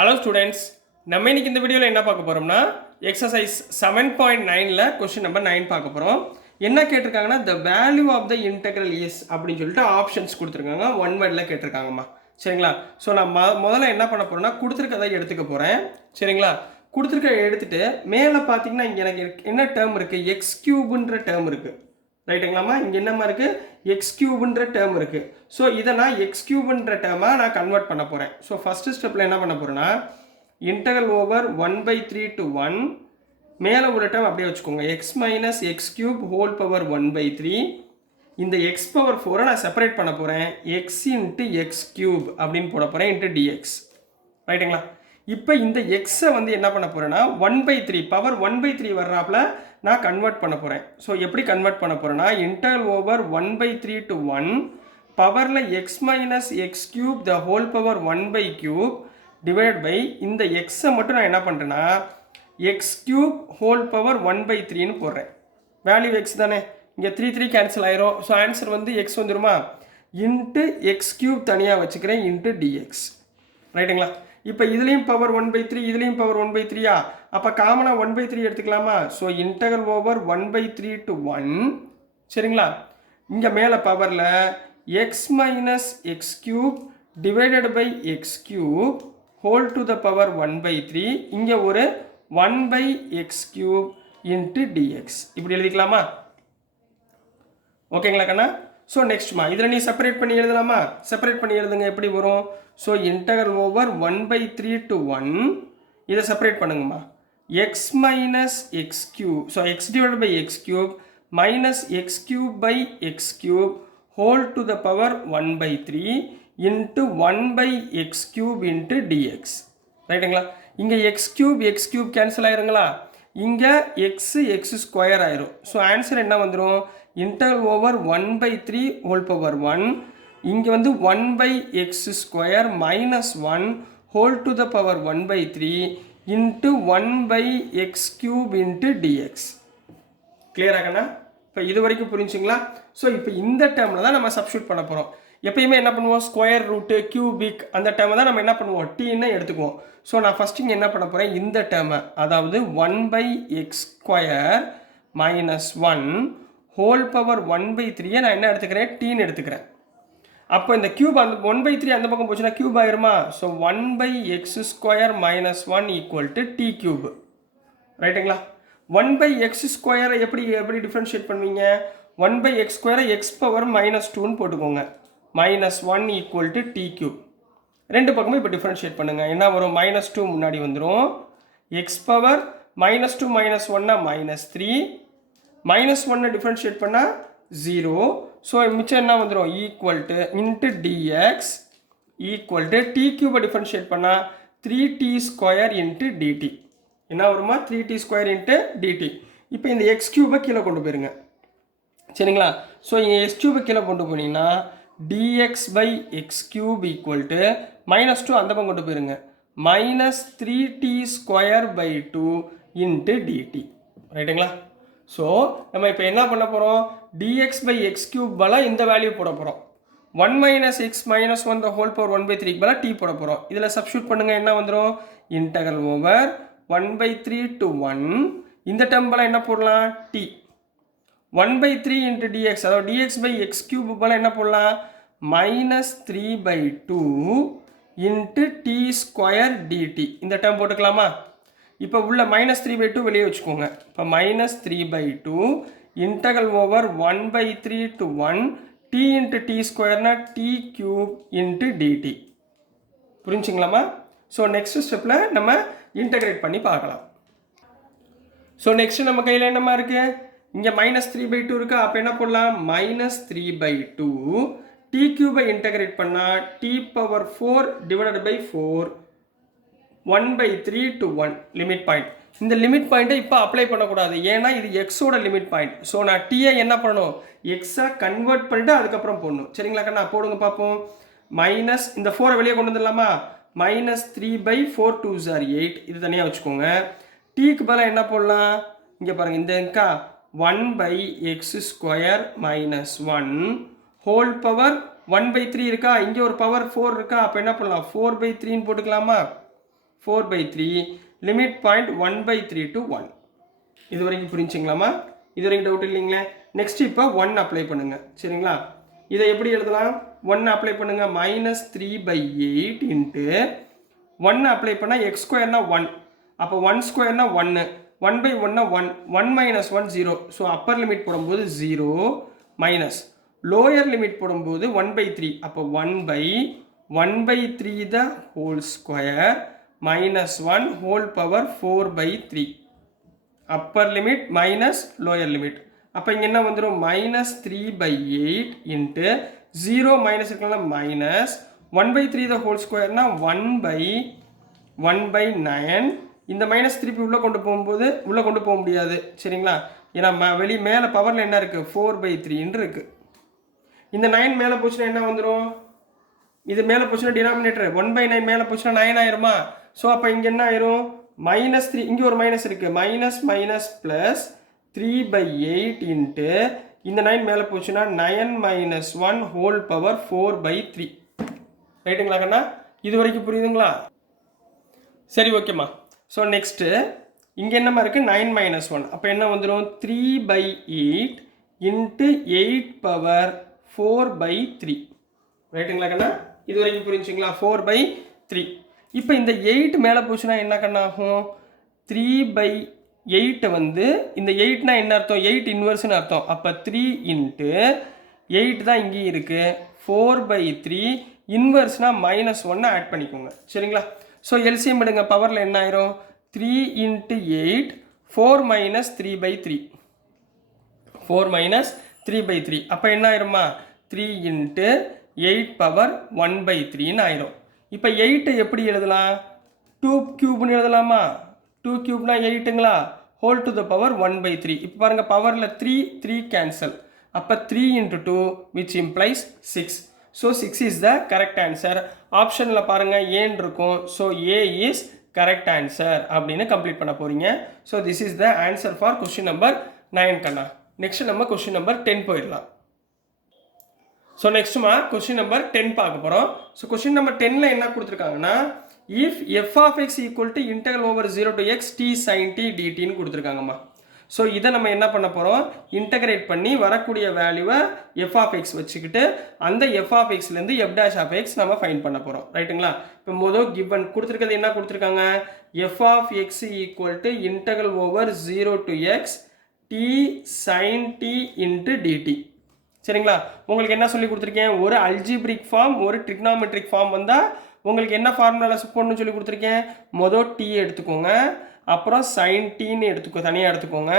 Hello students, நம்ம இன்னைக்கு இந்த வீடியோவில் என்ன பார்க்க போகிறோம்னா எக்ஸசைஸ் 7.9ல் கொஸ்டின் நம்பர் 9 பார்க்க போகிறோம். என்ன கேட்டிருக்காங்கன்னா the value of the integral is அப்படின்னு சொல்லிட்டு ஆப்ஷன்ஸ் கொடுத்துருக்காங்க. ஒன் வேர்டில் கேட்டிருக்காங்கம்மா. சரிங்களா? ஸோ நான் முதல்ல என்ன பண்ண போகிறேன்னா கொடுத்துருக்கதை எடுத்துக்க போகிறேன். சரிங்களா? கொடுத்துருக்க எடுத்துகிட்டு மேலே பார்த்தீங்கன்னா இங்கே எனக்கு என்ன டேர்ம் இருக்குது, எக்ஸ் கியூப்ன்ற டேர்ம் இருக்குது. ரைட்டுங்களாம்மா? இங்கே என்னம்மா இருக்குது, எக்ஸ் கியூப்ன்ற டேர்ம் இருக்குது. ஸோ இதை நான் எக்ஸ் கியூப்ன்ற டேர்மாக நான் கன்வெர்ட் பண்ண போகிறேன். ஸோ ஃபஸ்ட்டு ஸ்டெப்பில் என்ன பண்ண போகிறேன்னா இன்டகரல் ஓவர் 1/3 to 1 மேலே ஒரு டேர்ம் அப்படியே வச்சுக்கோங்க, X minus x cube whole power 1/3. இந்த எக்ஸ் பவர் 4 நான் செப்பரேட் பண்ண போகிறேன், எக்ஸ் இன்ட்டு எக்ஸ் கியூப் அப்படின்னு போட போகிறேன் இன்ட்டு டிஎக்ஸ். ரைட்டுங்களா? இப்போ இந்த எக்ஸை வந்து என்ன பண்ண போகிறேன்னா 1/3 பவர் 1/3 வர்றாப்புல நான் கன்வெர்ட் பண்ண போகிறேன். ஸோ எப்படி கன்வெர்ட் பண்ண போகிறேன்னா இன்டகரல் ஓவர் 1/3 to 1 பவரில் x minus x cube the whole power 1/3 divide by இந்த எக்ஸை மட்டும் நான் என்ன பண்ணுறேன்னா எக்ஸ் கியூப் ஹோல் பவர் 1/3ன்னு போடுறேன். வேல்யூ எக்ஸ் தானே, இங்கே 3 கேன்சல் ஆயிரும். ஸோ ஆன்சர் வந்து எக்ஸ் வந்துருமா, இன்ட்டு எக்ஸ் கியூப் தனியாக வச்சுக்கிறேன் இன்ட்டு டிஎக்ஸ். ரைட்டுங்களா? இப்போ இதுலேயும் பவர் 1/3 இதுலேயும் பவர் 1/3யா, அப்போ காமனாக 1/3 எடுத்துக்கலாமா? So integral over 1/3 to 1. சரிங்களா? இங்கே மேலே பவரில் x minus x cube divided by x cube whole to the power 1/3. இங்கே ஒரு 1/x கியூப் இன்ட்டு டிஎக்ஸ் இப்படி எழுதிக்கலாமா? ஓகேங்களா கண்ணா? ஸோ நெக்ஸ்ட்மா இதில் நீ செப்பரேட் பண்ணி எழுதலாமா? செப்பரேட் பண்ணி எழுதுங்க. எப்படி வரும்? ஸோ இன்டகரல் ஓவர் 1/3 to 1 இதை செப்பரேட் பண்ணுங்கம்மா. X minus x cube, so x divide by x cube minus x cube by x cube whole to the power 1/3 into 1/x cube into d x. ரைட்டுங்களா? இங்கே x cube cancel ஆயிருங்களா, இங்கே x square ஆயிரும். So answer என்ன வந்துடும், integral over 1/3 whole power 1, இங்கே வந்து 1/x square minus 1 whole to the power 1/3 into 1/x cube into d x. கிளியராகண்ணா? இப்போ இது வரைக்கும் புரிஞ்சுங்களா? ஸோ இப்போ இந்த டேர்மில் தான் நம்ம சப்ஸ்டியூட் பண்ண போகிறோம். எப்பயுமே என்ன பண்ணுவோம், ஸ்கொயர் ரூட்டு கியூபிக் அந்த டேர்மை தான் நம்ம என்ன பண்ணுவோம், டீன்னு எடுத்துக்குவோம். ஸோ நான் ஃபஸ்ட்டு இங்கே என்ன பண்ண போகிறேன், இந்த டேர்மை அதாவது 1/x square minus 1 whole power 1/3 நான் என்ன எடுத்துக்கிறேன், டீன்னு எடுத்துக்கிறேன். அப்போ இந்த கியூப் அந்த 1/3 அந்த பக்கம் போச்சுன்னா கியூப் ஆயிருமா? So 1/x square minus 1 equal to t cube. ரைட்டுங்களா? 1/x ஸ்கொயரை எப்படி டிஃப்ரென்ஷியேட் பண்ணுவீங்க, 1/x ஸ்கொயரை எக்ஸ் பவர் மைனஸ் 2ன்னு போட்டுக்கோங்க, minus 1 equal to t cube. ரெண்டு பக்கமும் இப்போ டிஃப்ரென்ஷியேட் பண்ணுங்கள். என்ன வரும், -2 முன்னாடி வந்துடும், எக்ஸ் பவர் -2 -1 -3, -1 டிஃப்ரென்ஷியேட் பண்ணால் 0. ஸோ மிச்சம் என்ன வந்துடும், equal to into d x equal to t கியூபை டிஃப்ரென்ஷியேட் பண்ணால் 3t ஸ்கொயர் இன்ட்டு டிடி. என்ன வருமா, 3t ஸ்கொயர் இன்ட்டு டிடி. இப்போ இந்த எக்ஸ் கியூபை கீழே கொண்டு போயிருங்க. சரிங்களா? ஸோ இங்கே எக்ஸ் கியூபை கீழே கொண்டு போனீங்கன்னா dx by x cube equal to -2 அந்த பக்கம் கொண்டு போயிருங்க, -3t square by 2 into dt. ரைட்டுங்களா? ஸோ நம்ம இப்போ என்ன பண்ண போகிறோம், dx by x cube பல இந்த வேல்யூ போட போகிறோம், 1 minus x minus 1 the whole power 1/3 பல t போட போகிறோம். இதில் சப்ஸ்டியூட் பண்ணுங்க, என்ன வந்துடும், இன்டகரல் ஓவர் 1/3 to 1 இந்த டேர்ம் பல என்ன போடலாம், t 1/3 into dx அதாவது dx by x cube போல என்ன போடலாம், -3/2 into t square dt இந்த டேர்ம் போட்டுக்கலாமா? இப்போ உள்ள -3/2 வெளியே வச்சுக்கோங்க. இப்போ -3/2 integral over 1/3 to 1 t into t ஸ்கொயர்னா t கியூப் into dt. புரிஞ்சுங்களாமா? ஸோ நெக்ஸ்ட் ஸ்டெப்பில் நம்ம இன்டகிரேட் பண்ணி பார்க்கலாம். ஸோ நெக்ஸ்ட் நம்ம கையில் என்னமா இருக்குது, இங்கே -3/2 இருக்கா, அப்போ என்ன போடலாம், -3/2 டி கியூபை இன்டகிரேட் பண்ணால் t power 4 divided by 4 1/3 to 1 limit point. இந்த லிமிட் பாயிண்ட்டை இப்போ அப்ளை பண்ணக்கூடாது, ஏன்னா இது எக்ஸோட லிமிட் பாயிண்ட். ஸோ நான் டீயை என்ன பண்ணணும், எக்ஸை கன்வெர்ட் பண்ணிட்டு அதுக்கப்புறம் போடணும். சரிங்களா கண்ணா? போடுங்க பார்ப்போம். மைனஸ் இந்த 4 வெளியே கொண்டு வந்துடலாமா, -3/4 2s are 8 இது தனியாக வச்சுக்கோங்க. டீக்கு பதிலாக என்ன போடலாம், இங்கே பாருங்கள் இந்த இருக்கா 1/x square minus 1 whole power 1/3 இருக்கா, இங்கே ஒரு பவர் 4 இருக்கா, அப்போ என்ன பண்ணலாம் 4/3ன்னு போட்டுக்கலாமா? 4/3 லிமிட் பாயிண்ட் 1/3 to 1. இது வரைக்கும் புரிஞ்சுங்களாமா? இது வரைக்கும் டவுட் இல்லைங்களே. நெக்ஸ்ட் இப்போ 1 அப்ளை பண்ணுங்க. சரிங்களா? இதை எப்படி எழுதலாம்? 1 அப்ளை பண்ணுங்க. -3/8 இன்ட்டு 1 அப்ளை பண்ணால் எக்ஸ் ஸ்கொயர்னா 1, அப்போ 1 ஸ்கொயர்னா 1, 1/1னா 1, 1 - 1 0. ஸோ அப்பர் லிமிட் போடும்போது 0 மைனஸ் லோயர் லிமிட் போடும்போது 1/3, அப்போ 1/1/3 the whole square -1 whole power 4/3. Upper limit minus lower limit. அப்போ இங்கே என்ன வந்துடும்? -3/8 இன்ட்டு 0 மைனஸ் இருக்கலாம் மைனஸ் 1/3 த ஹோல் ஸ்கொயர்னா 1/9. இந்த மைனஸ் திருப்பி உள்ளே கொண்டு போகும்போது உள்ளே கொண்டு போக முடியாது. சரிங்களா? ஏன்னா மேலே பவரில் என்ன இருக்குது? 4/3 இருக்குது. இந்த 9 மேலே போச்சுன்னா என்ன வந்துடும்? இது மேலே போச்சுன்னா டினாமினேட்டர் 1/9 மேலே போச்சுன்னா 9 ஆயிருமா? ஸோ அப்போ இங்கே என்ன ஆயிரும்? -3, இங்கே ஒரு மைனஸ் இருக்குது, மைனஸ் ப்ளஸ் 3/8 இன்ட்டு இந்த 9 மேலே போச்சுன்னா 9 - 1 ஹோல் பவர் 4/3. ரைட்டுங்களா கண்ணா? இது வரைக்கும் புரியுதுங்களா? சரி, ஓகேம்மா. ஸோ நெக்ஸ்ட்டு இங்கே என்னம்மா இருக்குது? 9 - 1, அப்போ என்ன வந்துடும்? 3/8 இன்ட்டு 8 பவர் 4/3. ரைட்டுங்களா கண்ணா? இது வரைக்கும் புரிஞ்சுங்களா? 4/3. இப்போ இந்த 8 மேலே போச்சுன்னா என்ன கண்ணா ஆகும்? 3/8 வந்து இந்த 8னா என்ன அர்த்தம்? 8 இன்வர்ஸ்னு அர்த்தம். அப்போ 3 இன்ட்டு 8 தான் இங்கேயும் இருக்குது, 4/3 இன்வர்ஸ்னால் -1 ஆட் பண்ணிக்கோங்க. சரிங்களா? ஸோ எல்சிஎம் எடுங்க. பவரில் என்ன ஆயிரும்? 3 × 8 4 - 3/3, 4 - 3/3. அப்போ என்ன ஆயிருமா? 3 × 8 பவர் 1/3ன்னு ஆயிரும். இப்போ 8 எப்படி எழுதலாம்? 2 கியூப்னு எழுதலாமா? 2 கியூப்னா 8ங்களா? Whole to the power 1/3. இப்போ பாருங்கள், பவரில் 3 கேன்சல். அப்போ 3 × 2 which implies 6. So 6 is the correct answer. ஆப்ஷனில் பாருங்கள் ஏன்னு இருக்கும். So A is correct answer அப்படின்னு கம்ப்ளீட் பண்ண போகிறீங்க. So this is the answer for question number 9 கண்ணா. நெக்ஸ்ட் நம்ம கொஸ்டின் நம்பர் 10 போயிடலாம். ஸோ நெக்ஸ்ட்டுமா கொஸ்டின் நம்பர் 10 பார்க்க போகிறோம். ஸோ கொஸ்டின் நம்பர் 10ல் என்ன கொடுத்துருக்காங்கன்னா, if f(x) = integral over 0 to x t sin t dtன்னு கொடுத்துருக்காங்கம்மா. ஸோ இதை நம்ம என்ன பண்ண போகிறோம்? இன்டகிரேட் பண்ணி வரக்கூடிய வேல்யூவை f(x) வச்சுக்கிட்டு அந்த f(x)லேருந்து f' நம்ம ஃபைண்ட் பண்ண போகிறோம். ரைட்டுங்களா? இப்போ மொதல் கிவன் கொடுத்துருக்கிறது என்ன கொடுத்துருக்காங்க? f(x) = integral over 0 to x t sin t into dt. சரிங்களா? உங்களுக்கு என்ன சொல்லி கொடுத்துருக்கேன்? ஒரு அல்ஜிப்ரிக் ஃபார்ம், ஒரு ட்ரிக்னாமெட்ரிக் ஃபார்ம் வந்தால் உங்களுக்கு என்ன ஃபார்முலாவில் போடணும்னு சொல்லி கொடுத்துருக்கேன்? மொதல் டி எடுத்துக்கோங்க, அப்புறம் சைன் டீன்னு தனியாக எடுத்துக்கோங்க.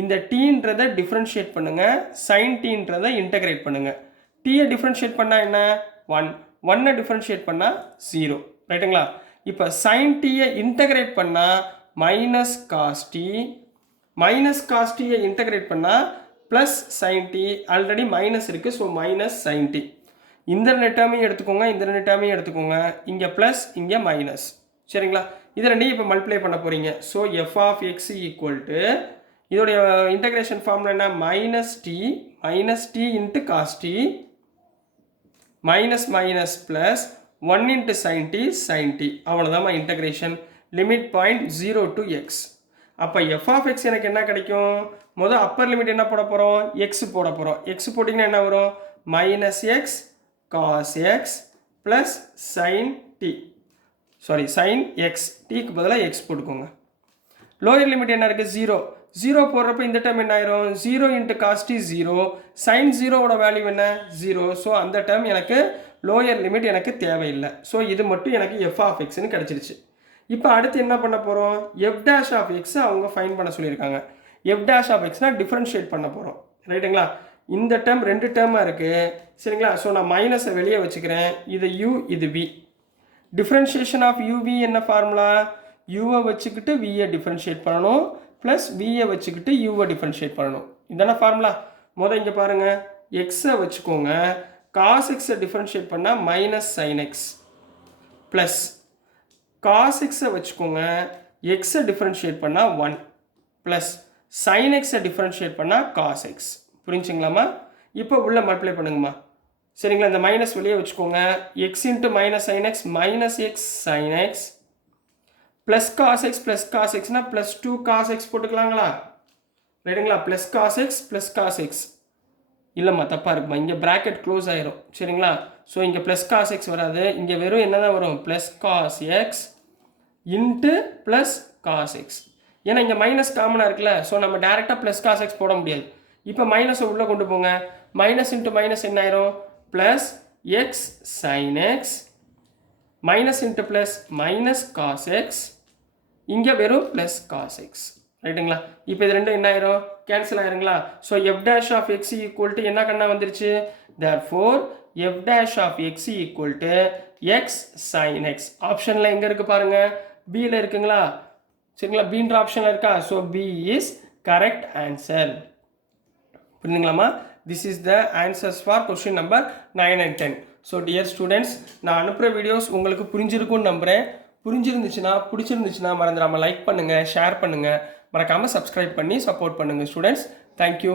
இந்த டீன்றதை டிஃப்ரென்ஷியேட் பண்ணுங்கள், சைன் டீன்றதை இன்டகிரேட் பண்ணுங்கள். டீயை டிஃப்ரென்ஷியேட் பண்ணால் என்ன? 1, 1 டிஃப்ரென்ஷியேட் பண்ணால் 0. ரைட்டுங்களா? இப்போ சைன் டீயை இன்டகிரேட் பண்ணால் மைனஸ் காஸ்டி, மைனஸ் காஸ்டியை இன்டகிரேட் பண்ணால் plus sine t. Already minus இருக்குது, ஸோ மைனஸ் சைன் டி. இந்த 2 டேர்மையும் எடுத்துக்கோங்க, இந்த 2 டேர்மையும் எடுத்துக்கோங்க. இங்கே ப்ளஸ், இங்கே மைனஸ். சரிங்களா? இது ரெண்டையும் இப்போ மல்டிப்ளை பண்ண போகிறீங்க. ஸோ f(x) = இதோடைய இன்டகிரேஷன் ஃபார்முலா என்ன? Minus t into cos t minus minus plus 1 × sin t sin t. அவ்வளோதாம்மா integration. Limit point 0 to x. அப்போ f(x) எனக்கு என்ன கிடைக்கும்? முதல் அப்பர் லிமிட் என்ன போட போகிறோம்? எக்ஸ் போட போகிறோம். எக்ஸ் போட்டிங்கன்னா என்ன வரும்? -x cos x plus sin t. Sorry, sin x. டீக்கு பதிலாக எக்ஸ் போட்டுக்கோங்க. லோயர் லிமிட் என்ன இருக்குது? 0. 0 போடுறப்ப இந்த டேர்ம் என்ன ஆயிரும்? 0 × cos t 0, sin 0வோட வேல்யூ என்ன? 0. ஸோ அந்த டேர்ம் எனக்கு லோயர் லிமிட் எனக்கு தேவையில்லை. ஸோ இது மட்டும் எனக்கு f(x)ன்னு கிடச்சிருச்சு. இப்போ அடுத்து என்ன பண்ண போகிறோம்? f'(x) அவங்க ஃபைன் பண்ண சொல்லியிருக்காங்க. f'(x)னா டிஃப்ரென்ஷியேட் பண்ண போகிறோம். ரைட்டுங்களா? இந்த டேர்ம் 2 டேர்மாக இருக்குது. சரிங்களா? ஸோ நான் மைனஸை வெளியே வச்சுக்கிறேன். இது u, இது v. டிஃப்ரென்ஷியேஷன் ஆஃப் uv என்ன ஃபார்முலா? யூவை வச்சுக்கிட்டு வியை டிஃப்ரென்ஷியேட் பண்ணணும், ப்ளஸ் வியை வச்சுக்கிட்டு யூவை டிஃப்ரென்ஷியேட் பண்ணணும். இதான ஃபார்முலா. முதல் இங்கே பாருங்கள், எக்ஸை வச்சுக்கோங்க, காஸ் எக்ஸை டிஃப்ரென்ஷியேட் பண்ணால் minus sine x, plus cos எக்ஸை வச்சுக்கோங்க, எக்ஸை டிஃப்ரென்ஷியேட் பண்ணால் 1, ப்ளஸ் சைன் எக்ஸை டிஃப்ரென்ஷியேட் பண்ணால் காஸ் எக்ஸ். புரிஞ்சுங்களாம்மா? இப்போ உள்ள மல்டிப்ளை பண்ணுங்கம்மா. சரிங்களா? இந்த மைனஸ் வெளியே வச்சுக்கோங்க. X into minus sine x, minus x sine x plus cos x plus cos எக்ஸ்னால் ப்ளஸ் 2 காஸ் எக்ஸ் போட்டுக்கலாங்களா? ரைட்டுங்களா? Plus cos x plus cos x இல்லைம்மா தப்பாக இருக்குமா, இங்கே ப்ராக்கெட் க்ளோஸ் ஆயிரும் சரிங்களா? ஸோ இங்கே ப்ளஸ் காஸ் எக்ஸ் வராது, இங்கே வெறும் என்ன தான் வரும், plus cos x into plus cos x. ஏன்னா இங்கே மைனஸ் காமனாக இருக்குல்ல, ஸோ நம்ம டேரெக்டாக ப்ளஸ் காஸ் எக்ஸ் போட முடியாது. இப்போ மைனஸை உள்ளே கொண்டு போங்க, மைனஸ் இன்ட்டு மைனஸ் என்ன ஆயிரும், plus x sine x minus into plus minus cos x, இங்கே வெறும் ப்ளஸ் காஸ் எக்ஸ். ரைட்டுங்களா? இப்போ இது ரெண்டும் என்ன ஆயிரும், கேன்சல் ஆயிருங்களா? So f dash of x equal to என்ன கண்ணா வந்துருச்சு, therefore f dash of x equal to x sine x. ஆப்ஷனில் எங்கே இருக்குது பாருங்கள், பியில் இருக்குங்களா? சரிங்களா? பீன்ற ஆப்ஷனில் இருக்கா? So B is correct answer. புரியுதுங்களாம்மா? This is the answers for question number 9 and 10. So dear students, நான் அனுப்புகிற வீடியோஸ் உங்களுக்கு புரிஞ்சிருக்கும்னு நம்புகிறேன். புரிஞ்சிருந்துச்சுன்னா பிடிச்சிருந்துச்சுன்னா மறந்துடாமல் லைக் பண்ணுங்கள், ஷேர் பண்ணுங்கள், மறக்காமல் சப்ஸ்கிரைப் பண்ணி சப்போர்ட் பண்ணுங்கள் ஸ்டூடெண்ட்ஸ். தேங்க்யூ.